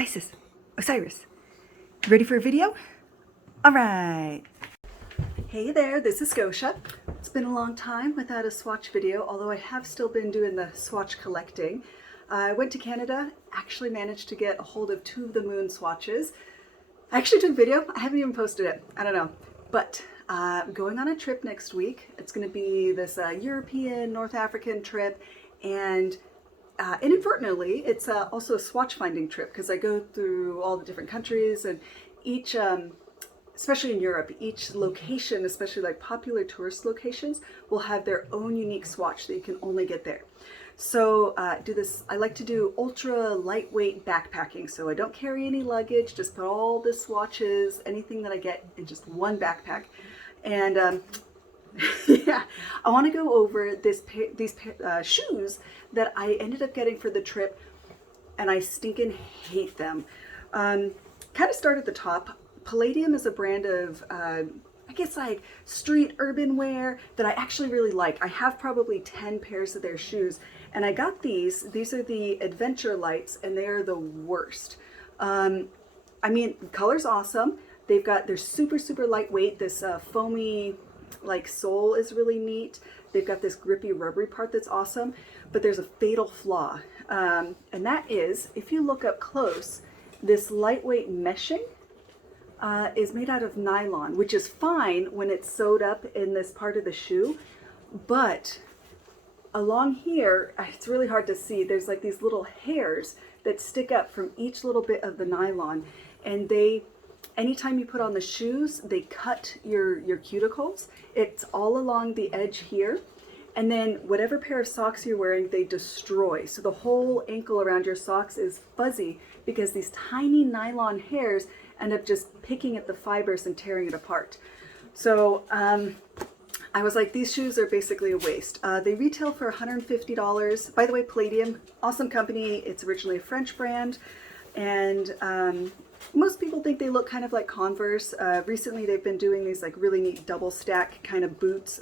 Isis, Osiris, ready for a video? All right. Hey there, this is Scotia. It's been a long time without a swatch video, although I have still been doing the swatch collecting. I went to Canada, actually managed to get a hold of 2 of the moon swatches. I actually took a video, I haven't even posted it, I don't know. But I'm going on a trip next week. It's going to be this European, North African trip, and inadvertently, it's also a swatch finding trip because I go through all the different countries, and each, especially in Europe, each location, especially like popular tourist locations, will have their own unique swatch that you can only get there. So I like to do ultra lightweight backpacking, so I don't carry any luggage, just put all the swatches, anything that I get in just one backpack. And yeah, I want to go over these shoes that I ended up getting for the trip, and I stinking hate them. Kind of start at the top. Palladium is a brand of, I guess like street urban wear that I actually really like. I have probably 10 pairs of their shoes, and I got these. These are the Adventure Lights, and they are the worst. I mean, the color's awesome. They're super, super lightweight. This foamy like sole is really neat. They've got this grippy rubbery part that's awesome, but there's a fatal flaw. And that is, if you look up close, this lightweight meshing is made out of nylon, which is fine when it's sewed up in this part of the shoe, but along here, it's really hard to see. There's like these little hairs that stick up from each little bit of the nylon, and anytime you put on the shoes, they cut your cuticles. It's all along the edge here. And then whatever pair of socks you're wearing, they destroy. So the whole ankle around your socks is fuzzy because these tiny nylon hairs end up just picking at the fibers and tearing it apart. So I was like, these shoes are basically a waste. They retail for $150. By the way, Palladium, awesome company. It's originally a French brand. And most people think they look kind of like Converse. Recently, they've been doing these like really neat double stack kind of boots.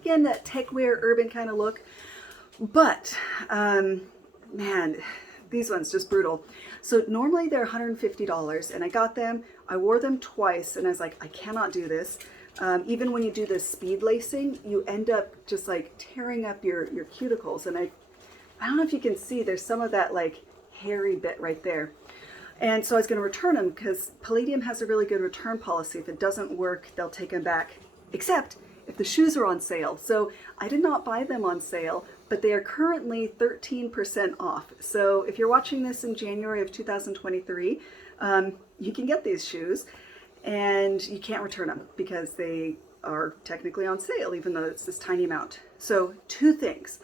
Again, that tech wear, urban kind of look. But man, these ones just brutal. So normally they're $150, and I got them. I wore them twice, and I was like, I cannot do this. Even when you do this speed lacing, you end up just like tearing up your cuticles. And I don't know if you can see, there's some of that like hairy bit right there. And so I was going to return them because Palladium has a really good return policy. If it doesn't work, they'll take them back, except if the shoes are on sale. So I did not buy them on sale, but they are currently 13% off. So if you're watching this in January of 2023, you can get these shoes, and you can't return them because they are technically on sale, even though it's this tiny amount. So 2 things.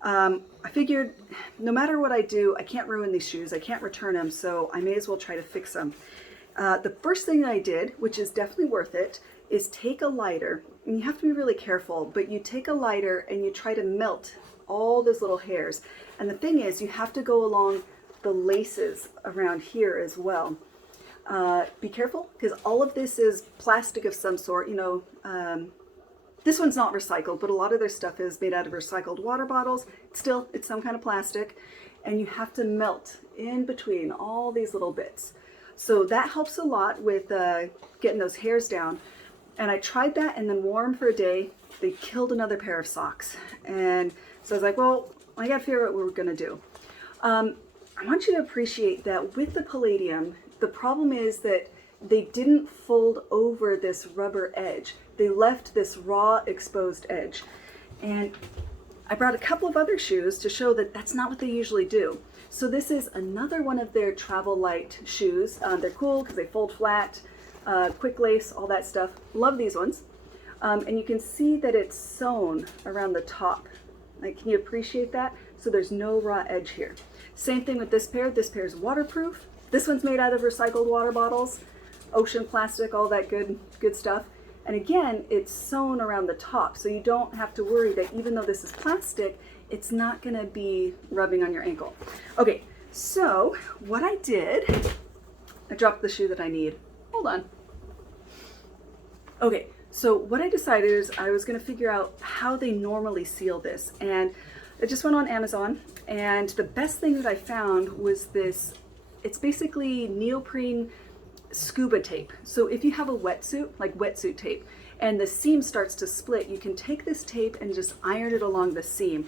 I figured no matter what I do, I can't ruin these shoes. I can't return them, so I may as well try to fix them. The first thing I did, which is definitely worth it, is take a lighter, and you have to be really careful, but you take a lighter and you try to melt all those little hairs. And the thing is, you have to go along the laces around here as well. Be careful, because all of this is plastic of some sort, you know. This one's not recycled, but a lot of their stuff is made out of recycled water bottles. Still, it's some kind of plastic, and you have to melt in between all these little bits. So that helps a lot with getting those hairs down. And I tried that and then wore them for a day. They killed another pair of socks. And so I was like, well, I gotta figure out what we're gonna do. I want you to appreciate that with the Palladium, the problem is that they didn't fold over this rubber edge. They left this raw exposed edge. And I brought a couple of other shoes to show that that's not what they usually do. So this is another one of their Travel Lite shoes. They're cool because they fold flat, quick lace, all that stuff. Love these ones. And you can see that it's sewn around the top. Like, can you appreciate that? So there's no raw edge here. Same thing with this pair. This pair is waterproof. This one's made out of recycled water bottles, ocean plastic, all that good stuff. And again, it's sewn around the top, so you don't have to worry that even though this is plastic, it's not gonna be rubbing on your ankle. Okay, so what I did, I dropped the shoe that I need. Hold on. Okay, so what I decided is I was gonna figure out how they normally seal this. And I just went on Amazon, and the best thing that I found was this it's basically neoprene scuba tape. So if you have a wetsuit, like wetsuit tape, and the seam starts to split, you can take this tape and just iron it along the seam.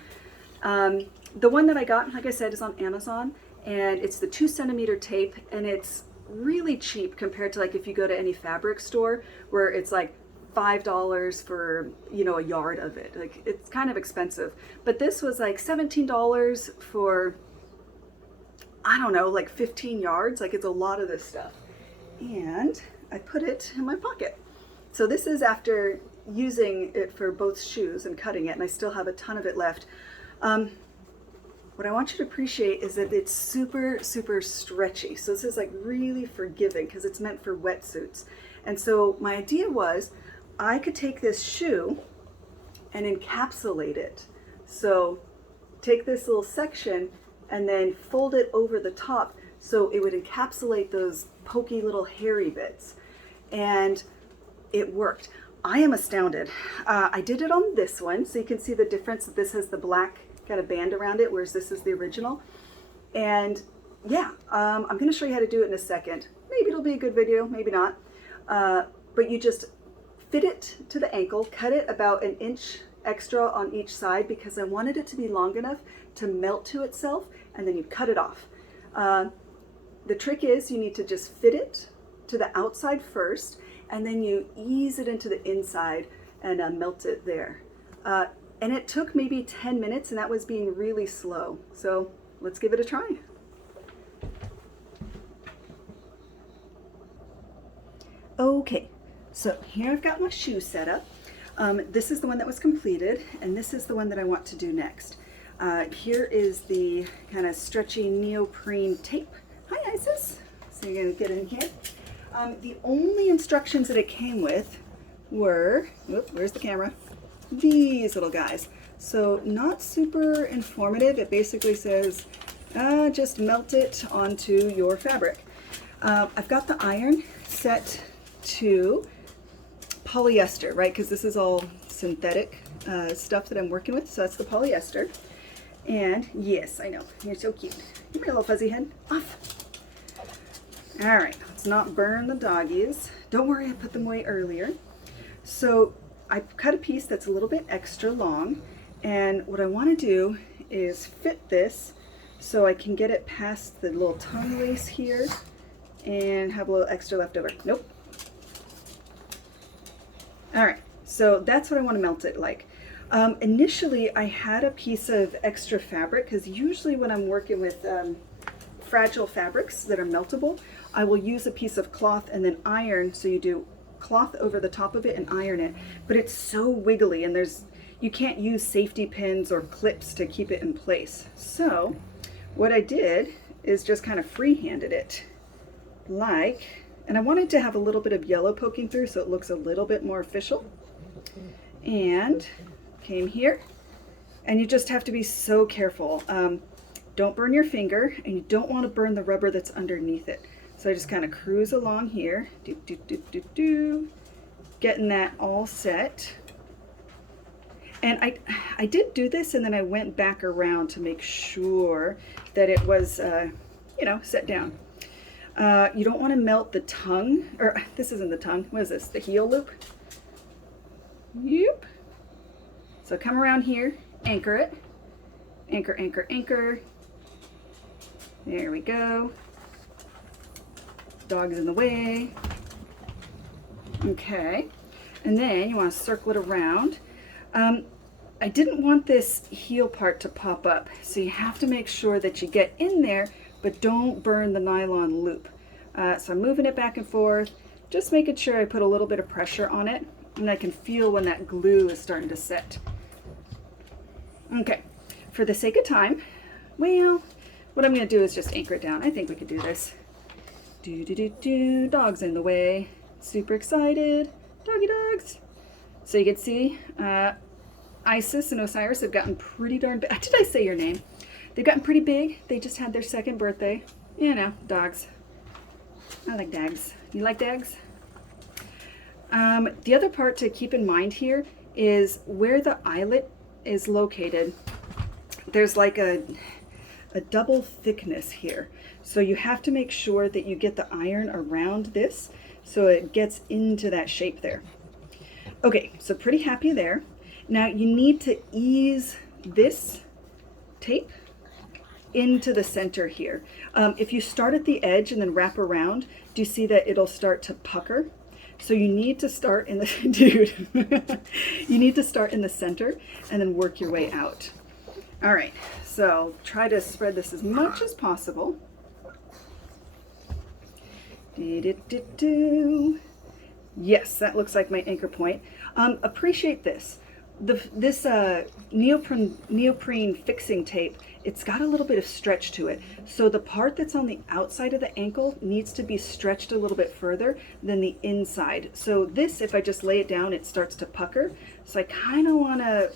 The one that I got, like I said, is on Amazon, and it's the 2 centimeter tape, and it's really cheap compared to like if you go to any fabric store where it's like $5 for, you know, a yard of it. Like, it's kind of expensive. But this was like $17 for, I don't know, like 15 yards. Like, it's a lot of this stuff. And I put it in my pocket. So this is after using it for both shoes and cutting it, and I still have a ton of it left. What I want you to appreciate is that it's super, super stretchy. So this is like really forgiving because it's meant for wetsuits. And so my idea was I could take this shoe and encapsulate it. So take this little section and then fold it over the top so it would encapsulate those pokey little hairy bits. And it worked. I am astounded. I did it on this one, so you can see the difference. This has the black kind of band around it, whereas this is the original. And yeah, I'm going to show you how to do it in a second. Maybe it'll be a good video, maybe not. But you just fit it to the ankle, cut it about 1 inch extra on each side because I wanted it to be long enough to melt to itself, and then you cut it off. The trick is you need to just fit it to the outside first, and then you ease it into the inside and melt it there. And it took maybe 10 minutes, and that was being really slow. So let's give it a try. Okay, so here I've got my shoe set up. This is the one that was completed, and this is the one that I want to do next. Here is the kind of stretchy neoprene tape. Hi, Isis. So you're gonna get in here. The only instructions that it came with were, where's the camera? These little guys. So not super informative. It basically says, just melt it onto your fabric. I've got the iron set to polyester, right? Because this is all synthetic stuff that I'm working with. So that's the polyester. And yes, I know, you're so cute. Give me a little fuzzy head. Off. All right, let's not burn the doggies. Don't worry, I put them away earlier. So I cut a piece that's a little bit extra long, and what I want to do is fit this so I can get it past the little tongue lace here and have a little extra left over. Nope. All right, so that's what I want to melt it like. Initially, I had a piece of extra fabric because usually when I'm working with fragile fabrics that are meltable, I will use a piece of cloth and then iron. So you do cloth over the top of it and iron it, but it's so wiggly, and you can't use safety pins or clips to keep it in place. So what I did is just kind of free-handed it and I wanted to have a little bit of yellow poking through so it looks a little bit more official. And came here, and you just have to be so careful. Don't burn your finger, and you don't want to burn the rubber that's underneath it. So I just kind of cruise along here, getting that all set. And I did do this, and then I went back around to make sure that it was, set down. You don't want to melt the tongue, or this isn't the tongue, what is this, the heel loop? Yep. So come around here, anchor it, anchor, anchor, anchor. There we go. Dog's in the way. Okay, and then you want to circle it around. I didn't want this heel part to pop up, so you have to make sure that you get in there, but don't burn the nylon loop. So I'm moving it back and forth, just making sure I put a little bit of pressure on it, and I can feel when that glue is starting to set. Okay, for the sake of time, well, what I'm going to do is just anchor it down. I think we could do this. Dog's in the way. Super excited. Doggy dogs. So you can see Isis and Osiris have gotten pretty darn big. Did I say your name? They've gotten pretty big. They just had their 2nd birthday. You know, dogs. I like dags. You like dags? The other part to keep in mind here is where the eyelet is located. There's like a a double thickness here. So you have to make sure that you get the iron around this so it gets into that shape there. Okay, so pretty happy there. Now you need to ease this tape into the center here. If you start at the edge and then wrap around, do you see that it'll start to pucker? So you need to start in the, dude, you need to start in the center and then work your way out. All right, so try to spread this as much as possible. Yes, that looks like my anchor point. Appreciate this. This neoprene fixing tape, it's got a little bit of stretch to it. So the part that's on the outside of the ankle needs to be stretched a little bit further than the inside. So this, if I just lay it down, it starts to pucker. So I kind of want to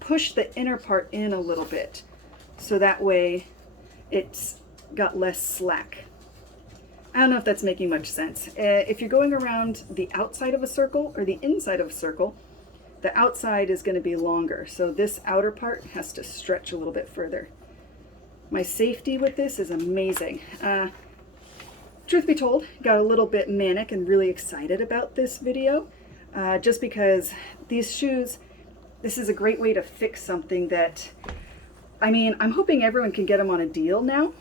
push the inner part in a little bit. So that way it's got less slack. I don't know if that's making much sense. If you're going around the outside of a circle or the inside of a circle, the outside is going to be longer. So this outer part has to stretch a little bit further. My safety with this is amazing. Truth be told, got a little bit manic and really excited about this video, just because these shoes, this is a great way to fix something that, I mean, I'm hoping everyone can get them on a deal now.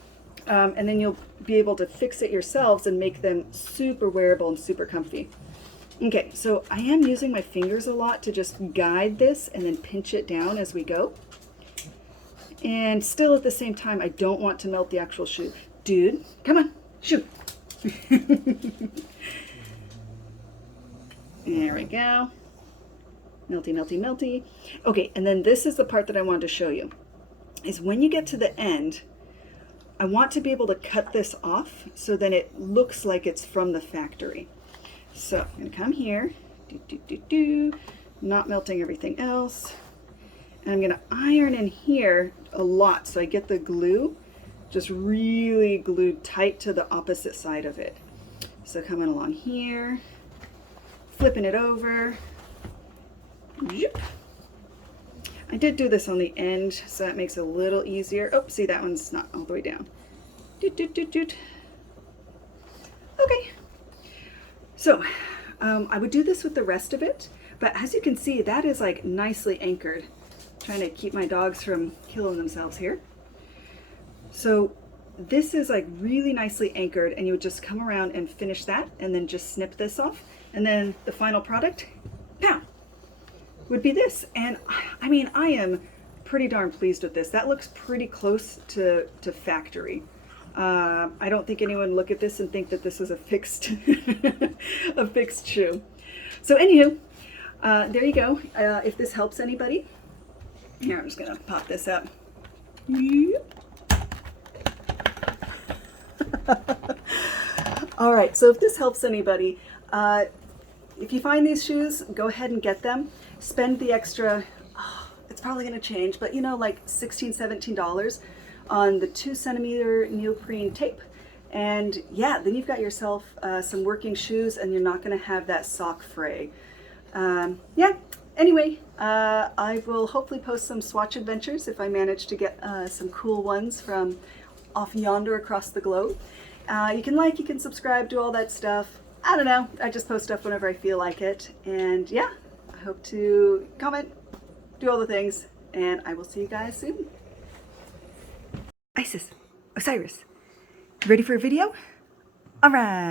And then you'll be able to fix it yourselves and make them super wearable and super comfy. Okay, so I am using my fingers a lot to just guide this and then pinch it down as we go. And still at the same time, I don't want to melt the actual shoe. Dude, come on, shoe. There we go. Melty, melty, melty. Okay, and then this is the part that I wanted to show you. Is when you get to the end, I want to be able to cut this off so then it looks like it's from the factory. So I'm going to come here, not melting everything else. And I'm going to iron in here a lot so I get the glue just really glued tight to the opposite side of it. So coming along here, flipping it over. I did do this on the end, so that makes it a little easier. Oh, see, that one's not all the way down. Okay. So I would do this with the rest of it, but as you can see, that is like nicely anchored. Trying to keep my dogs from killing themselves here. So this is like really nicely anchored, and you would just come around and finish that and then just snip this off. And then the final product, pow, would be this. And I mean, I am pretty darn pleased with this. That looks pretty close to factory. I don't think anyone would look at this and think that this is a fixed a fixed shoe. So anywho, there you go. If this helps anybody, here, I'm just gonna pop this up. All right, so if this helps anybody, if you find these shoes, go ahead and get them. Spend the extra, it's probably gonna change, but you know, like $16, $17 on the 2cm neoprene tape. And yeah, then you've got yourself some working shoes, and you're not gonna have that sock fray. Yeah, anyway, I will hopefully post some swatch adventures if I manage to get some cool ones from off yonder across the globe. You can like, you can subscribe, do all that stuff. I don't know, I just post stuff whenever I feel like it. And yeah, I hope to comment, do all the things, and I will see you guys soon. Isis, Osiris, ready for a video? All right.